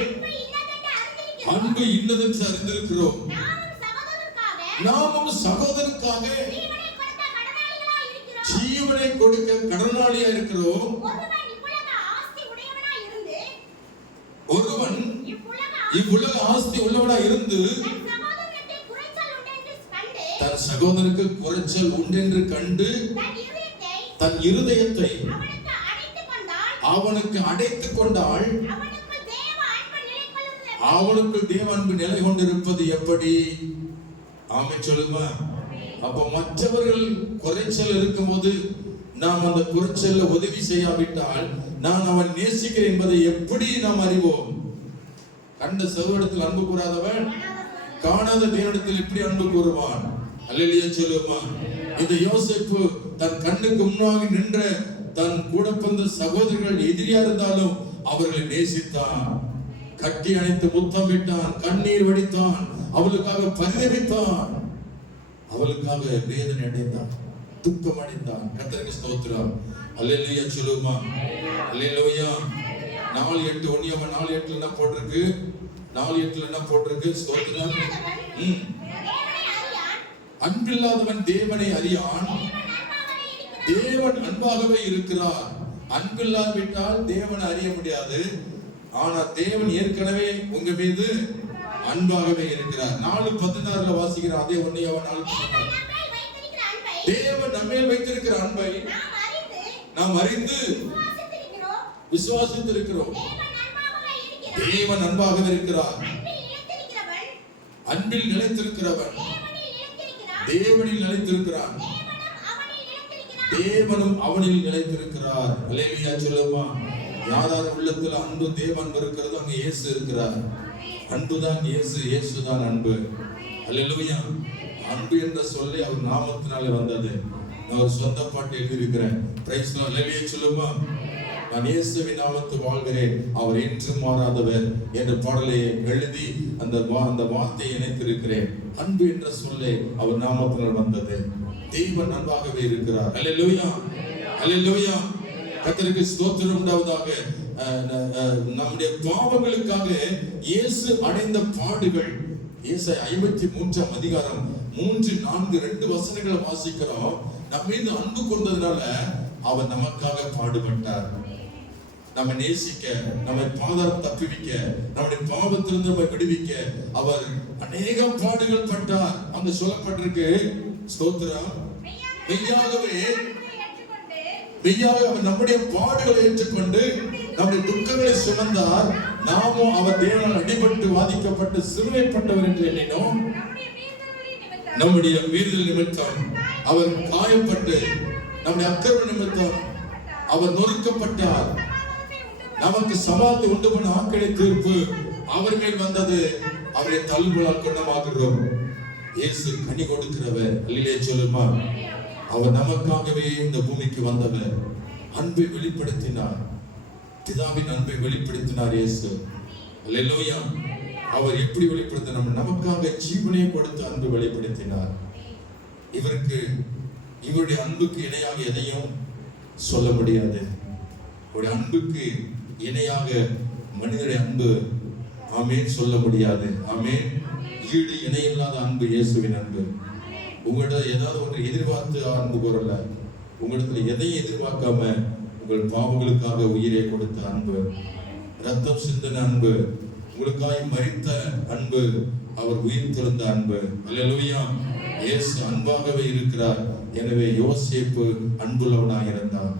அன்பு இன்னதென்று அறிந்திருக்கிறோம். நாமும் சகோதரருக்காக ஜீவனை கொடுக்க கடனாளியா இருக்கிறோம். ஒருவன் இவ்வுலக ஆஸ்தி உள்ளவனா இருந்து சகோதரனுக்கு குறைச்சல் உண்டென்று கண்டு தன் இருதயத்தை அவனுக்கு அடைத்துக் கொண்டால் அவனுக்குள் தேவ அன்பு நிலை கொண்டிருப்பது எப்படி? ஆமென் சொல்லுமா? அப்ப மற்றவர்கள் குறைச்சல் இருக்கும்போது நாம் அந்த குறைச்சல்ல உதவி செய்யாவிட்டால் நான் அவன் நேசிக்கிறேன் என்பதை எப்படி நாம் அறிவோம்? கண்ட சகோதரத்தில் அன்பு கூறாதவன் காணாத தேவனிடத்தில் எப்படி அன்பு கூறுவான்? அல்லேலூயா சொல்லுமா? இந்த யோசேப்பு தன் கண்ணுக்கு முன்னாக நின்ற தன் கூட பிறந்த சகோதரர்கள் எதிரியா இருந்தாலும் அவர்களை நேசித்தான், கட்டி அணைத்து முத்தமிட்டான், கண்ணீர் வடித்தான், அவளுக்காக பரிதவித்தான், அவளுக்காக வேதனை அடைந்தான், துக்கம் அடைந்தான். கர்த்தருக்கு ஸ்தோத்திரம். அல்லேலூயா சொல்லுமா? அல்லேலூயா. 4:8 ஒன்னியவன் 4:8 என்ன போட்டிருக்கு? 4:8 என்ன போட்டிருக்கு? ஸ்தோத்திரம். அன்பில்லாதவன் தேவனை அறியான், தேவன் அன்பாகவே இருக்கிறார். அன்பில்லாவிட்டால் தேவனை அறிய முடியாது. ஆனா தேவன் ஏற்கனவே உங்க மீது அன்பாகவே இருக்கிறார். 4:16 வாசிக்கிற அதே ஒன்னியவன் 4:16. தேவன் நம்மேல் வைத்திருக்கிற அன்பை நாம் அறிந்து விசுவாசித்திருக்கிறோம். தேவன் அன்பாகவே இருக்கிறார். அன்பில் நிலைத்திருக்கிறவன் தேவனில் நிலைத்திருக்கிறான், தேவனும் அவனில் நிலைத்திருக்கிறார். அல்லேலூயா சொல்லுமா? யாரார் உள்ளத்துல அன்பு தேவ அன்பு இருக்கிறதோ அங்க இயேசு இருக்கிறார். அன்புதான் இயேசு, இயேசுதான் அன்பு. அல்லேலூயா. அன்பு என்ற சொல்லை அவர் நாமத்தினாலே வந்தது. நான் ஒரு சொந்த பாட்டு எழுதியிருக்கிறேன். Price the lord. அல்லேலூயா சொல்லுமா? நான் இயேசுவின் நாமத்தில் வாழ்கிறேன், அவர் என்றும் மாறாதவர் என்ற பாடலை எழுதி அந்த வார்த்தையை இணைத்திருக்கிறேன். அன்பு என்ற சொல்லை அவர் நாமத்தினால் வந்தது. தேவன் அன்பாகவே இருக்கிறார். அல்லேலூயா, அல்லேலூயா. கர்த்தருக்கு ஸ்தோத்திரம் உண்டாவதாக. நம்முடைய பாவங்களுக்காக இயேசு அடைந்த பாடுகள், ஏசாயா 53ஆம் அதிகாரம் 3, 4, 2 வசனங்களை வாசிக்கிறோம். நம்ம மீது அன்பு கொண்டதுனால அவர் நமக்காக பாடுபட்டார். நம்ம நேசிக்க, நம்மை பாதாளம் தப்புவிக்க, நம்முடைய பாவத்திலிருந்து நம்மை விடுவிக்க அவர் அநேக பாடுகள் பட்டார். அங்க சொல்லப்பட்டிருக்கு. ஸ்தோத்திரம். மெய்யாகவே அவர் நம்முடைய பாடுகளை ஏற்றுக்கொண்டு நம்முடைய துக்கங்களை சுமந்தார். நாமும் அவர் தேவனால் அடிபட்டு வாதிக்கப்பட்டு சிறுமைப்பட்டவர் என்று எண்ணினோம். நம்முடைய மீறுதல் நிமித்தம் அவர் காயப்பட்டு, நம்முடைய அக்கிரம நிமித்தம் அவர் நொறுக்கப்பட்டார். நமக்கு சமாளத்தை உண்டு பண்ண ஆக்கினை தீர்ப்பு அவர் மேல் வந்தது. அவரை தள்ளுகளால் குணமாகிறோம். இயேசு கனி கொடுக்கிறவர். அல்லேலூயா சொல்லுமா? அவர் நமக்காகவே இந்த பூமிக்கு வந்தவர். அன்பை வெளிப்படுத்தினார். பிதாவின் அன்பை வெளிப்படுத்தினார் இயேசு. அல்லேலூயா. அவர் எப்படி வெளிப்படுத்தினார்? நமக்காக ஜீவனை கொடுத்து அன்பு வெளிப்படுத்தினார். இவருடைய அன்புக்கு இணையாக எதையும் சொல்ல முடியாது. அவருடைய அன்புக்கு இணையாக மனிதனுடைய அன்பு ஆமென் சொல்ல முடியாது. ஆமென். ஈடு இணையில்லாத அன்பு இயேசுவின் அன்பு. உங்கள்கிட்ட ஏதாவது ஒன்று எதிர்பார்த்து அன்பு கூறல. உங்களிடத்துல எதையும் எதிர்பார்க்காம உங்கள் பாவங்களுக்காக உயிரை கொடுத்த அன்பு, ரத்தம் சிந்தின அன்பு, உங்களுக்காக மரித்த அன்பு, அவர் உயிர் திறந்த அன்பு. அல்லேலூயா. இயேசு அன்பாகவே இருக்கிறார். எனவே யோசேப்பு அன்புள்ளவனாக இருந்தார்.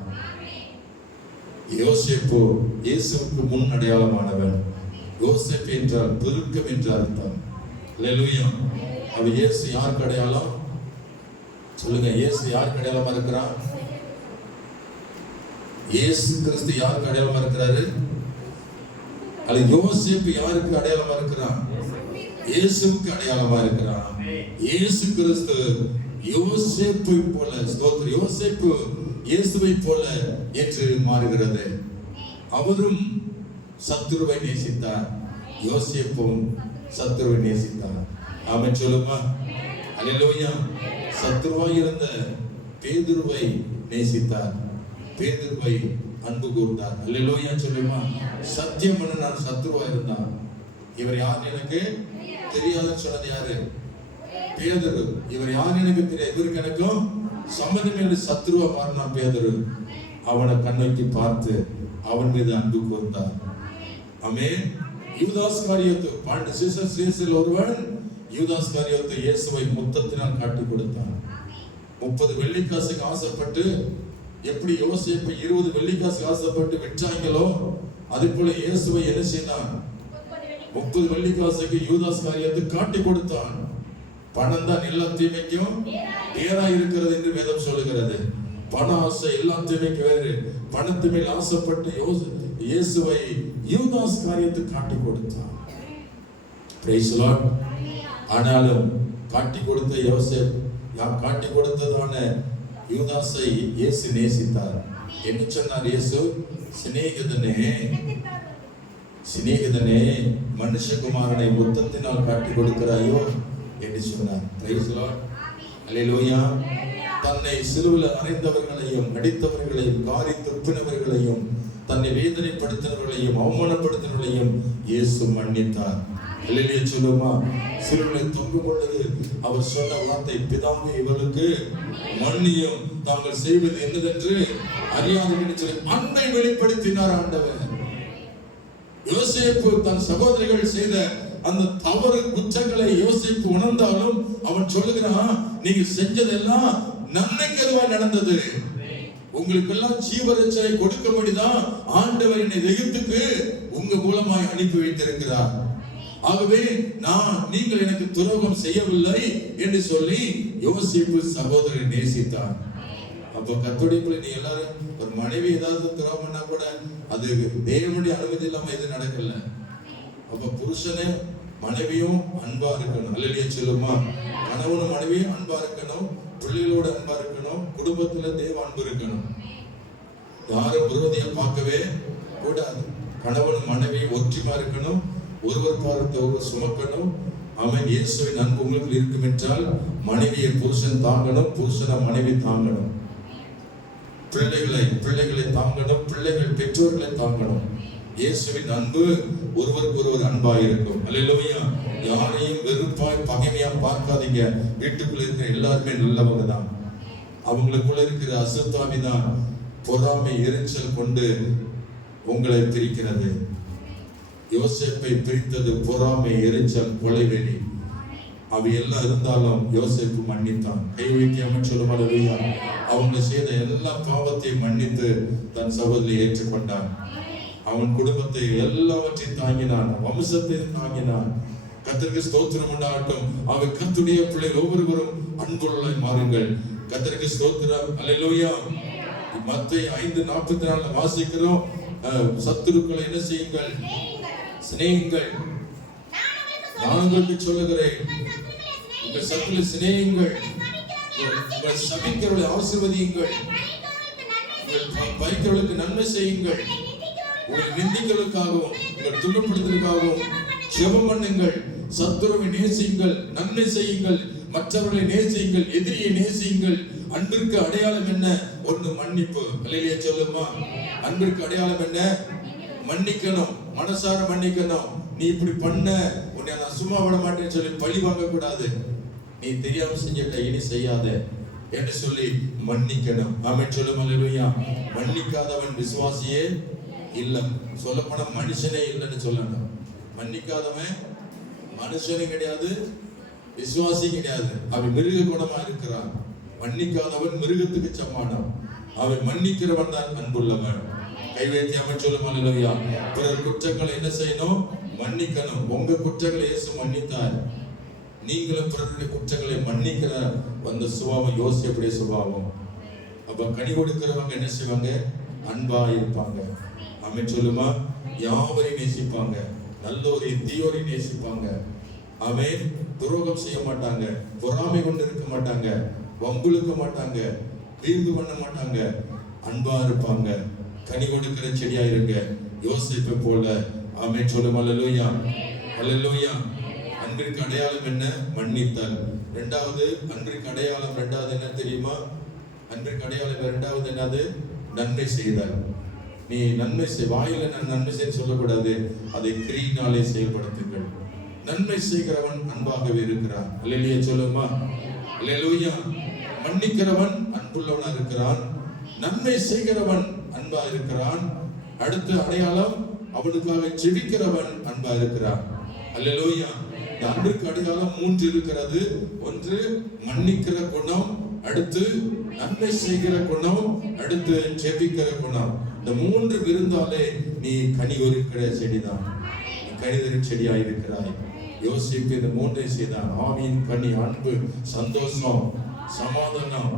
யோசேப்பு இயேசுவுக்கு முன் அடையாளமானவன். யோசேப்பு என்றால் பெருக்கம் என்ற அர்த்தம். அல்லேலூயா. அவர் இயேசு யாருக்கு அடையாளம்? சொல்லுங்க. இயேசு யாருக்கு அடையாளமா இருக்கிறார்? இயேசு கிறிஸ்து யாருக்கு அடையாளமா இருக்கிறாரு? அல்ல யோசேப்பு யாருக்கு அடையாளமா இருக்கிறான்? இயேசுவுக்கு அடையாளமா இருக்கிறான். இயேசு கிறிஸ்து யோசேப்பை போல, ஸ்தோத்திரம், யோசேப்பு இயேசுவை போல என்று மாறுகிறது. அவரும் சத்துருவை நேசித்தார், யோசேப்பும் சத்துருவை நேசித்தார். ஆமென் சொல்லுமா? அல்லேலூயா. சத்துருவாய் இருந்த பேதுருவை நேசித்தார், பேதுருவை அன்பு கூர்ந்தார். அல்லேலூயா சொல்லுமா? சத்தியம் பண்ண நான் சத்துருவா இருந்தான். இவர் யார் எனக்கு தெரியாதுன்னு சொன்னது யாரு? பேதுரு. இவர் யார் எனக்கு தெரியாது, இவருக்கு எனக்கும் சம்மதம் என்று சத்துருவா மாறினான் பேதுரு. அவனை கண்ணோக்கி பார்த்து அவன் மீது அன்பு கூர்ந்தார். ஆமென். யூதாஸ் காரியத்து 12 சீசல் ஒருவன் யூதாஸ் காரியோத்து இயேசுவை முத்தத்தினால் காட்டி கொடுத்தான். 30 வெள்ளிக்காசுக்கு ஆசைப்பட்டு எப்படி யோசேப்பை 20 வெள்ளிக்காசுக்கு ஆசைப்பட்டு விற்றாங்களோ அது போல இயேசுவை என்ன செய்தான்? 30 வெள்ளிக்காசுக்கு யூதாஸ் காரியோத்து காட்டி கொடுத்தான். பணம் தான் எல்லா தீமைக்கும் நேரா இருக்கிறது என்று வேதம் சொல்லுகிறது. பண ஆசை எல்லா தீமைக்கு வேறு. பணத்து மேல் ஆசைப்பட்டு இயேசுவை யூதாஸ் காரியத்துக்கு காட்டி கொடுத்தான். Price the Lord. ஆனாலும் காட்டி கொடுத்த யோசேப் காட்டி கொடுத்ததான யூதாஸை இயேசு நேசித்தார். என்ன சொன்னார் இயேசு? சிநேகிதனே மனுஷகுமாரனை முத்தத்தினால் காட்டி கொடுக்கிறாயோ என்று சொன்னார். Praise the lord. அல்லேலூயா. தன்னை சிலுவையில் அறைந்தவர்களையும் அடித்தவர்களையும் காரி துப்பினவர்களையும் தன்னை வேதனைப்படுத்தினவர்களையும் அவமானப்படுத்தினவர்களையும் இயேசு மன்னித்தார். அல்லேலூயா சொல்லுமா. சிலுவையில் தொங்கும் பொழுது அவர் சொன்ன வார்த்தை, பிதாவே இவர்களுக்கு மன்னியும், தாங்கள் செய்வது என்னதென்று அறியாதவர்கள் சொல்லி அன்பை வெளிப்படுத்தினார் ஆண்டவர். யோசேப்பு தன் சகோதரிகள் செய்த அந்த தவறு குற்றங்களை யோசிப்பு உணர்ந்தாலும் அவன் சொல்லுகிறான், நீங்க செஞ்சதெல்லாம் நன்மைக்கு எதுவாய் நடந்தது. உங்களுக்கு எல்லாம் ஜீவரட்சை கொடுக்கும்படிதான் ஆண்டவர் என்னை எகிப்துக்கு உங்க மூலமாய் அனுப்பி வைத்திருக்கிறார். ஆகவே நீங்கள் எனக்கு துரோகம் செய்யவில்லை என்று சொல்லி யோசிப்பு சகோதரரை நேசித்தார். அப்ப கர்த்தருடைய நீ எல்லாரும் ஒரு மனைவி ஏதாவது துரோகம் பண்ணா கூட அது தேவனுடைய அனுமதி இல்லாம எது நடக்கல. அப்ப புருஷனே மனைவியும் அன்பா இருக்கணும். அல்லேலூயா சொல்லுமா. கணவனும் மனைவியும் அன்பா இருக்கணும், பிள்ளைகளோட அன்பா இருக்கணும், குடும்பத்துல தேவ அன்பு இருக்கணும். யாரும் விரோதியை பார்க்கவே கூடாது. கணவன் மனைவி ஒற்றுமையா இருக்கணும், ஒருவர் பாரத்தை ஒருவர் சுமக்கணும். அவன் இயேசுவின் அன்பு உங்களுக்கு இருக்கும் என்றால் மனைவியை புருஷன் தாங்கணும், புருஷனை மனைவி தாங்கணும். பிள்ளைகளை தாங்கணும், பிள்ளைகள் பெற்றோர்களை தாங்கணும். இயேசுவின் அன்பு ஒருவருக்கு ஒருவர் அன்பாய் இருக்கும். அல்லேலூயா. யாரையும் வெறுப்பாய் பகைமையா பார்க்காதீங்க. வீட்டுக்குள்ள இருக்கிற எல்லாருமே நல்லவங்க தான். அவங்களுக்குள்ள இருக்கிற அசுத்தாவி தான் பொறாமை எரிச்சல் கொண்டு உங்களை பிரிக்கிறது. யோசேப்பை பிரித்தது பொறாமை எரிச்சல் கொலைவெறி. அவை எல்லாம் இருந்தாலும் யோசேப்பு மன்னித்தான். கை வைக்காம சொல்லும். அல்லேலூயா. அவங்க செய்த எல்லா பாவத்தையும் மன்னித்து தன் சகோதரியை ஏற்றுக்கொண்டான். அவன் குடும்பத்தை எல்லாவற்றையும் தாங்கினான், வம்சத்தை தாங்கினான். கர்த்தருக்கு ஸ்தோத்திரம் உண்டாகட்டும். அவன் கர்த்தருடைய பிள்ளைகள் ஒவ்வொருவரும் அன்புள்ளவர்களாய் மாறுங்கள். கர்த்தருக்கு ஸ்தோத்திரம். அல்லேலூயா. மத்தேயு 5:44 வாசிக்கிறோம். சத்துருக்களை என்ன செய்யுங்கள்? சிநேகியுங்கள். நான் உங்களுக்கு சொல்லுகிறேன், உங்கள் சத்துருக்களை சிநேகியுங்கள், உங்கள் சபிக்கிறவர்களை ஆசீர்வதியுங்கள், உங்கள் பகைக்கிறவர்களுக்கு நன்மை செய்யுங்கள், உங்கள் நிந்திகளுக்காகவும் உங்கள் துன்பப்படுத்தலுக்காகவும் ஜெபம் பண்ணுங்கள், சத்துருவை நேசியுங்கள், நன்மை செய்யுங்கள், மற்றவர்களை நேசியுங்கள், எதிரியை நேசியுங்கள். அன்பிற்கு அடையாளம் என்ன? ஒன்று மன்னிப்பு. அல்லேலூயா சொல்லுமா. அன்பிற்கு அடையாளம் என்ன? மன்னிக்கணும், மனசார மன்னிக்கணும். நீ இப்படி பண்ண, உன்னை நான் சும்மா விட மாட்டேன்னு சொல்லி பழி வாங்க கூடாது. நீ தெரியாம செஞ்சிட்ட, இனி செய்யாத என்று சொல்லி மன்னிக்கணும். ஆமென் சொல்லும். அல்லேலூயா. மன்னிக்காதவன் விசுவாசியே இல்ல. சொல்லப்போன மனுஷனே இல்லைன்னு சொல்லணும். மன்னிக்காதவன் மனுஷனும் கிடையாது, விசுவாசி கிடையாது. அவன் மிருக குணமா இருக்கிறான். மன்னிக்காதவன் மிருகத்துக்கு சமானம். அவன் மன்னிக்கிறவன் தான் அன்புள்ளவன். கை வைத்து அவன் சொல்லும். அல்லேலூயா. பிறர் குற்றங்களை என்ன செய்யணும்? மன்னிக்கணும். உங்க குற்றங்களை இயேசு மன்னித்தார். நீங்களும் பிறருடைய குற்றங்களை மன்னிக்கிற அந்த சுபாவம் யோசிப்புடைய சுபாவம். அப்ப கனி கொடுக்கிறவங்க என்ன செய்வாங்க? அன்பா இருப்பாங்க. ஆமென் சொல்லுமா. யாவரையும் நேசிப்பாங்க, நல்லோரையும் தீயோரையும் நேசிப்பாங்க. ஆமென். துரோகம் செய்ய மாட்டாங்க, பொறாமை கொண்டு இருக்க மாட்டாங்க, வம்புழுக்க மாட்டாங்க, வீழ்ந்து பண்ண மாட்டாங்க, அன்பா இருப்பாங்க. கனி கொடுக்கிற செடியா இருங்க, யோசேப்பை போல. ஆமென் சொல்லும். அல்லேலூயா. அல்லேலூயா. அன்பிற்கு அடையாளம் என்ன? மன்னித்தல். இரண்டாவது அன்பிற்கு அடையாளம் என்ன தெரியுமா? அன்பிற்கு அடையாளம் இரண்டாவது என்னது? நன்மை செய்தல். நீ நன்மை வாயில நான் நன்மை செய்ய சொல்லக்கூடாது, அதை கிரியினாலே செயல்படுத்துங்கள். நன்மை செய்கிறவன் அன்பாகவே இருக்கிறான். அல்லேலூயா சொல்லுமா. அல்லேலூயா. மன்னிக்கிறவன் அன்புள்ளவனா இருக்கிறான், நன்மை செய்கிறவன் அன்பா இருக்கிறான். அடுத்த அடையாளம், அவனுக்காக ஜெபிக்கிறவன் அன்பா இருக்கிறான். அல்லேலூயா. இந்த அன்பிற்கு அடையாளம் 3 இருக்கிறது. ஒன்று மன்னிக்கிற குணம், அடுத்து நன்மை செய்கிற குணம், அடுத்து ஜெபிக்கிற குணம். இந்த 3 இருந்தாலே நீ கனி கொடுக்கிற செடிதான், நீ கனிதரும் செடியா இருக்கிறாய். யோசிப்பு இந்த 3 செய்தான். ஆவியின் கனி அன்பு, சந்தோஷம், சமாதானம்,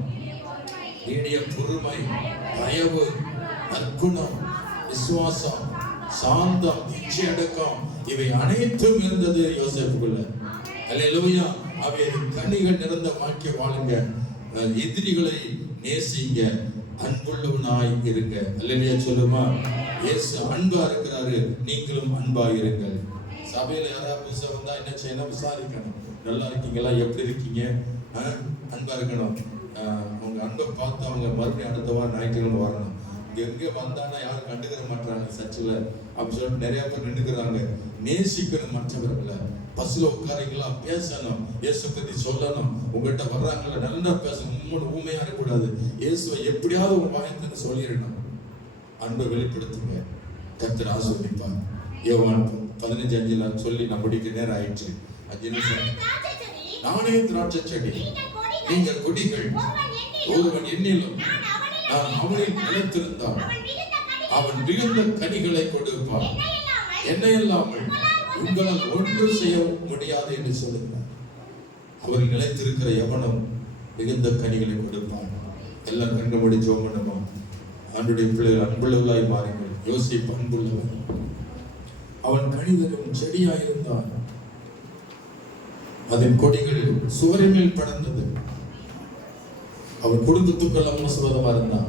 நீடிய பொறுமை, தயவு, நற்குணம், விசுவாசம், சாந்தம், இச்சை அடக்கம், இவை அனைத்தும் இருந்தது யோசேப்புக்குள்ள. அல்லேலூயா. அவை கனிகள் நிறைந்த வாழ்க்கை வாழுங்க, எதிரிகளை நேசிங்க, அன்புள்ளவனாய் இருங்க. அல்லேலூயா சொல்லுமா? இயேசு அன்பா இருக்கிறாரு, நீங்களும் அன்பா இருங்கள். சபையில யாராவது புதுசா வந்தா என்ன செய்யணும்? விசாரிக்கணும். நல்லா இருக்கீங்களா? எப்படி இருக்கீங்க? அன்பா இருக்கணும். அவங்க அன்பை பார்த்து அவங்க மறுபடியும் அடுத்த வாரம் ஞாயிற்றுக்கிழமை வரணும். எங்கே வந்தானா யாரும் கண்டுக்கிற மாட்டாங்க சர்ச்சில் அப்படி சொல்லிட்டு நிறைய பேர் நின்றுக்கிறாங்க. நேசிக்கணும் மற்றவர்களை. பஸ்ல உட்காரீங்களா? பேசணும், இயேசு பத்தி சொல்லணும். உங்கள்கிட்ட வர்றாங்களா? நல்லா பேசணும். ஊமையா இருக்கக்கூடாது. இயேசுவை எப்படியாவது ஒரு வாயத்துன்னு சொல்லிடணும். அன்பை வெளிப்படுத்துங்க, கர்த்தர் ஆசீர்வதிப்பார். யோவான் 15:5 சொல்லி நான் முடிக்க நேரம் ஆயிடுச்சு. 5 நிமிஷம். நானே திராட்சை செடி, நீங்கள் கொடிகள். ஒருவன் என்னிலும் நான் அவனில் நிலைத்திருந்தால் அவன் மிகுந்த கனிகளை கொடுப்பான். என்னை இல்லாமல் உங்களால் ஒன்று செய்ய முடியாது என்று சொல்லுகிறார். அவர் நிலைத்திருக்கிற எவனும் மிகுந்த கனிகளை கொடுப்பான். எல்லாம் கண்டு முடி ஜெபம் பண்ணுமா? ஆண்டுடைய பிள்ளைகள் அன்புள்ளவர்களாய் மாறுங்கள். யோசிப்பு அன்புள்ளவன். அவன் கனிதரும் செடியாயிருந்தான். அதன் கொடிகள் சுவரின் மேல் படர்ந்தது. அவன் குடும்பத்துக்குள்ள ஆசீர்வாதமா இருந்தான்.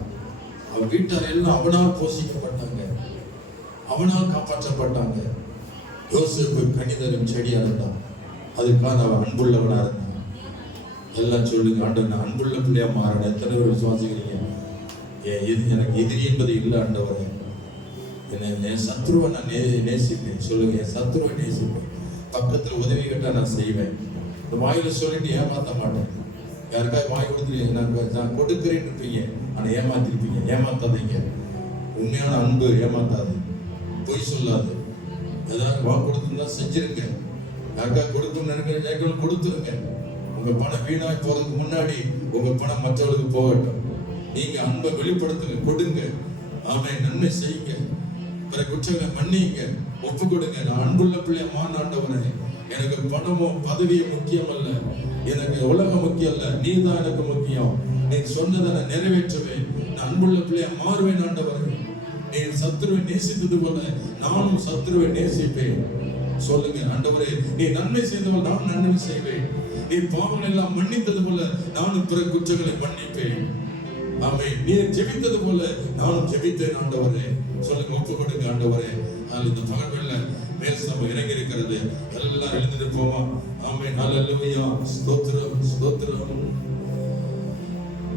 அவன் வீட்டார் எல்லாம் அவனால் போஷிக்கப்பட்டாங்க, அவனால் காப்பாற்றப்பட்டாங்க. யோசேப்பு கனிதரும் செடியா இருந்தான். அதுக்காக அவன் அன்புள்ளவனா இருந்தான். எல்லாம் சொல்லுங்க, ஆண்டவர் நான் அன்புள்ள பிள்ளையா மாறணும். எத்தனை பேர் விசுவாசிக்கிறீங்க? எனக்கு எதிரி என்பது இல்லை ஆண்டவரே. என் சத்ருவை நான் நேசிப்பேன். சொல்லுங்க, என் சத்ருவை நேசிப்பேன். பக்கத்தில் உதவி கேட்டா நான் செய்வேன். இந்த வாயில சொல்லிட்டு ஏமாத்த மாட்டேன். யாருக்காவது வாய் கொடுத்துருவீங்க, நான் கொடுக்குறேன்னு இருப்பீங்க, ஆனால் ஏமாத்திருப்பீங்க. ஏமாத்தாதீங்க. உண்மையான அன்பு ஏமாத்தாது, பொய் சொல்லாது. ஏதாவது வாக்கு கொடுத்துருந்தா செஞ்சிருங்க. யாருக்காவது கொடுக்கணும்னு நினைக்கிற கொடுத்துருங்க. உங்க பணம் வீணாய் போறதுக்கு முன்னாடி உங்க பணம் மற்றவர்களுக்கு போகட்டும். நீங்க அன்பை வெளிப்படுத்துங்க, கொடுங்க. ஆமென். நன்மை செய்யுங்க, பிற குற்றங்களை மன்னிங்க, ஒப்பு கொடுங்க. நான் அன்புள்ள பிள்ளைய மாண்டாண்டவனே, எனக்கு பணமோ பதவியோ முக்கியம் அல்ல, எனக்கு உலகம் முக்கியம் அல்ல, நீ தான் எனக்கு முக்கியம். நீ சொன்னதை நான் நிறைவேற்றுவேன். நான் அன்புள்ள பிள்ளைய மாறுவேன் ஆண்டவரே. நீ சத்துருவை நேசித்தது போல நானும் சத்துருவை நேசிப்பேன். சொல்லுங்க, ஆண்டவரே நீ நன்மை செய்தவள் நான் நன்மை செய்வேன். நீ பாவங்கள் எல்லாம் மன்னித்தது போல நானும் பிற குற்றங்களை மன்னிப்பேன். ஆமென். நீ ஜெபித்தது போல நானும் ஜெபித்தேன் ஆண்டவரே. சொல்லுங்க, ஒப்பு கொடுங்க ஆண்டவரே. இந்த பகல்ல மேல் சபை இறங்கி இருக்கிறது. எல்லாம் எழுந்து போமா? ஆமென். ஹல்லேலூயா. ஸ்தோத்திரம், ஸ்தோத்திரம்.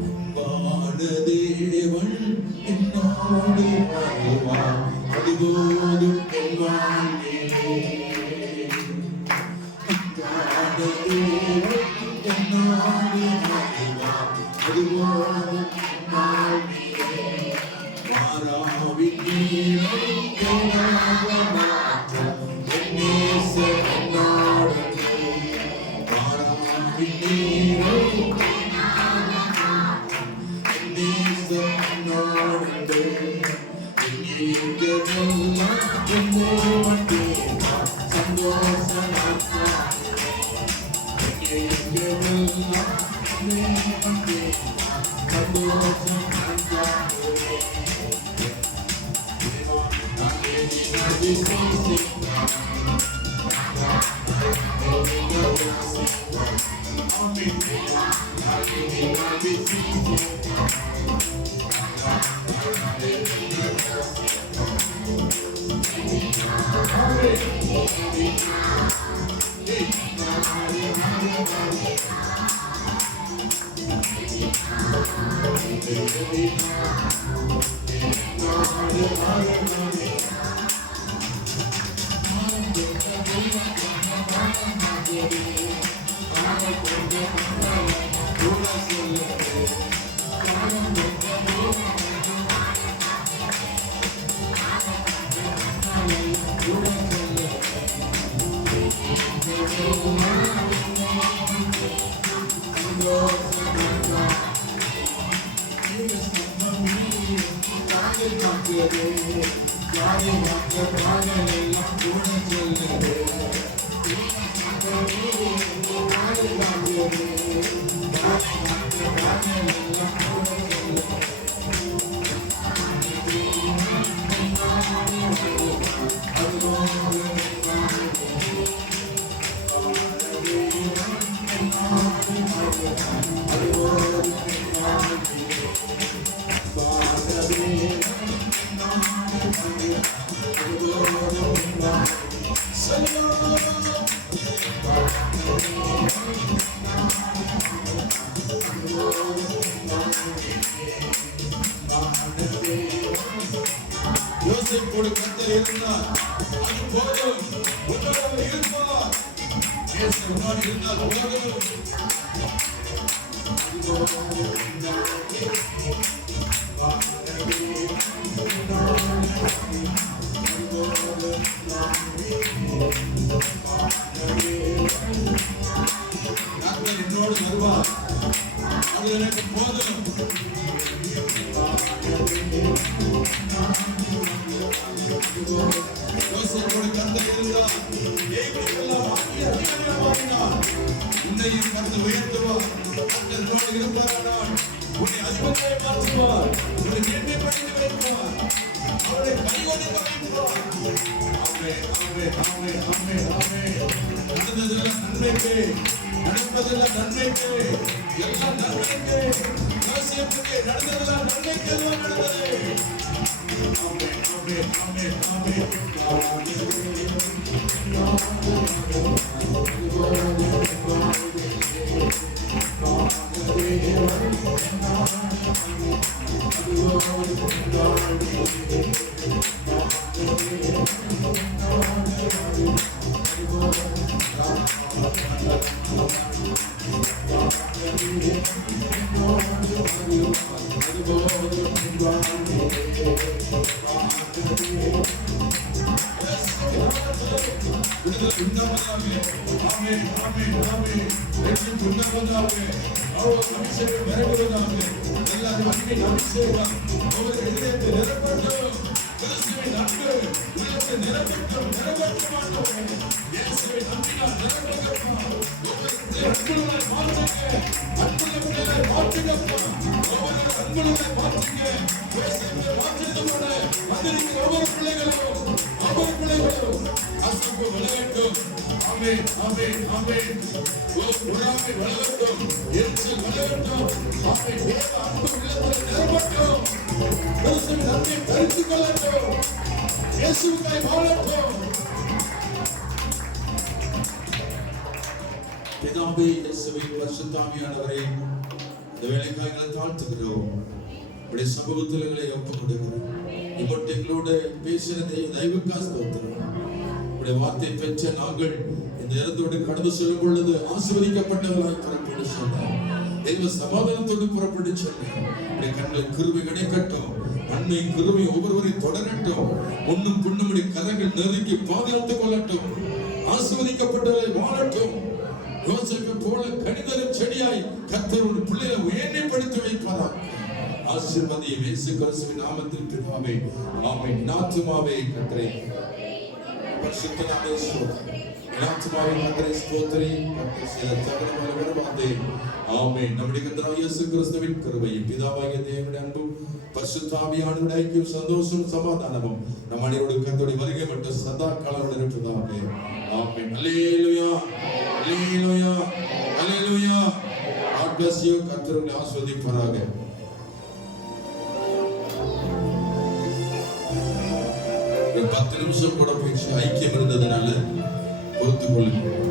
அன்பான தேவன் என்னோடு வருவார், அதுபோதும் என் வாழ்விலே. அன்பான தேவன் என்னோடு வருவார், அதுபோதும் என் வாழ்விலே. மாறாவின் நீரை என்னாக மாற்றும் என் நேசர் என்னோடு. மாறாவின் நீரை யோசேப்போடு கர்த்தர் இருந்தார். அது போதும். உன்னோடு அவர் இருப்பார். இயேசு உன்னோடு இருந்தால் போதும். கர்த்தர் என்னோடு வருவார். அது எனக்கு போதும். யோசேப்போடு கர்த்தர் இருந்தார். எகிப்திற்கெல்லாம் அதிகாரியாக மாறினார். உன்னையும் கர்த்தர் உயர்த்துவார். கர்த்தர் என்னோடு இருப்பாரானால் உன்னை அதிபதியாக மாற்றுவார். உன்னை மேன்மைப்படுத்தி வைப்பார். அவருடைய கைகொண்டு வைப்பார். ஆமென், ஆமென், ஆமென், ஆமென், ஆமென். நடந்ததெல்லாம் நன்மைக்கு, நடப்பதெல்லாம் நன்மைக்கு, எல்லாம் நன்மைக்கு. யோசேப்புக்கு நடந்ததெல்லாம் நன்மைக்கு எல்லாம் நடந்தது. ஆமென், ஆமென், ஆமென், ஆமென். பிதாவே, இயேசுவின் பரிசுத்த ஆவியானவரே, இந்த வேலைக்காக எங்களை தாழ்த்துகிறோம். உடைய சமூகத்தில் எங்களை ஒப்புக் கொடுக்கிறோம். இவற்றை எங்களோட பேசின தெய்வக்காக ஸ்தோத்திரம். உடைய வார்த்தை பெற்ற நாங்கள் இந்த இடத்தோடு கடந்து செல்லும் பொழுது ஆசீர்வதிக்கப்பட்டவர்களாய் புறப்பட்டு சொன்னார். தெய்வ சமாதானத்தோடு புறப்பட்டு சொன்னார். உடைய கண்ணில் கிருபை கிடைக்கட்டும். நன்மை கிருபை ஒவ்வொருவரையும் தொடரட்டும். முன்னும் பின்னும் கரங்கள் நெருங்கி பாதுகாத்துக் கொள்ளட்டும். ஆசீர்வதிக்கப்பட்டவர்களை வாழட்டும். யோசேப்பை போல கனிதரும் செடியாய் கர்த்தர் ஒரு பிள்ளையை உயர்நிலைப்படுத்தி வைப்பாராம். ஆசீர்வதியும் இயேசு கிறிஸ்துவின் நாமத்தில் பிதாவே, ஆமென். ஆத்துமாவே கர்த்தரை பரிசுத்த நாமத்தை ஸ்தோத்திரி. ஆத்துமாவே கர்த்தரை ஸ்தோத்திரி. கர்த்தர் செய்த சகலமான விரும்பாதே. ஆமென். நம்முடைய கர்த்தராகிய இயேசு கிறிஸ்துவின் கிருபையும் பிதாவாகிய தேவனுடைய அன்பும் பரிசுத்த ஆவியானவருடைய ஐக்கியம் சந்தோஷம் சமாதானமும் நம் அனைவரோடு கர்த்தருடைய வருகை மட்டும் சதா காலமுடன் இருப்பதாக. ஆமென். அல்லேலூயா, அல்லேலூயா, அல்லேலூயா. God bless you. கர்த்தர் உங்களை ஆசீர்வதிப்பாராக. ஒரு 10 நிமிஷம் கூட பேச்சு ஐக்கியம் இருந்ததுனால பொறுத்துக் கொள்ளுங்கள்.